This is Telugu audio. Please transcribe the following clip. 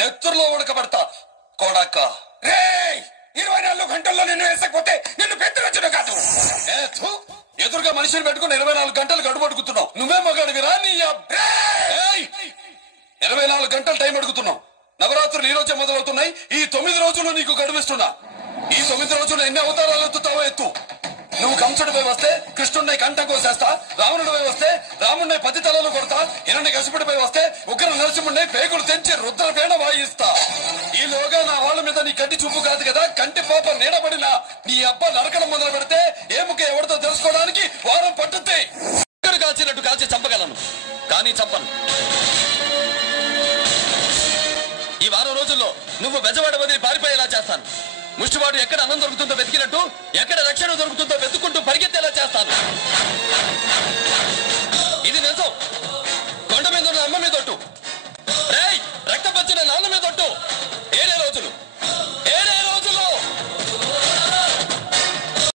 నెత్తురులో ఉడకబడతా కొడక. 24 గంటల్లో నిన్ను వేసకపోతే నిన్ను పెద్దరొచ్చుడు కాదు. ఎదురుగా మనిషిని పెట్టుకుని 24 గంటలు గడుపు అడుగుతున్నావు. నువ్వే మగాడివిరా? నీ 24 గంటలు టైం అడుగుతున్నావు. నవరాత్రులు ఈ రోజే మొదలవుతున్నాయి. ఈ 9 రోజులు నీకు గడువిస్తున్నా. ఈ 9 రోజులు ఎన్ని అవతారాలు ఎత్తుతావో ఎత్తు. నువ్వు కంసుడిపై వస్తే కృష్ణుడిని కంఠం కోసేస్తా, రావణుడిపై వస్తే రాముడిని 10 తలలు కొడతా, హిరణ్యకశిపుడిపై వస్తే ఉగ్ర నరసింహుడిని పేగులు తెంచి రుద్రపేణ వాయిస్తా. ఈలోగా నా వాళ్ళ మీద నీ కంటి చూపు కాదు కదా, కంటి పాప నీడబడిన నీ అబ్బ నరకడం మొదలు పెడితే ఏముక ఎవరితో తెలుసుకోవడానికి వారం పట్టుద్ది. ఇక్కడ కాల్చినట్టు కాల్చి చంపగలను, కానీ చంపను. ఈ వారం రోజుల్లో నువ్వు బెజవాడ వదిలి పారిపోయేలా చేస్తాను. ముష్టివాడు ఎక్కడ అన్నం దొరుకుతుందో వెతికినట్టు, ఎక్కడ రక్షణ దొరుకుతుందో వెతుక్కుంటూ పరిగెత్తేలా చేస్తాను. ఇది నిజం.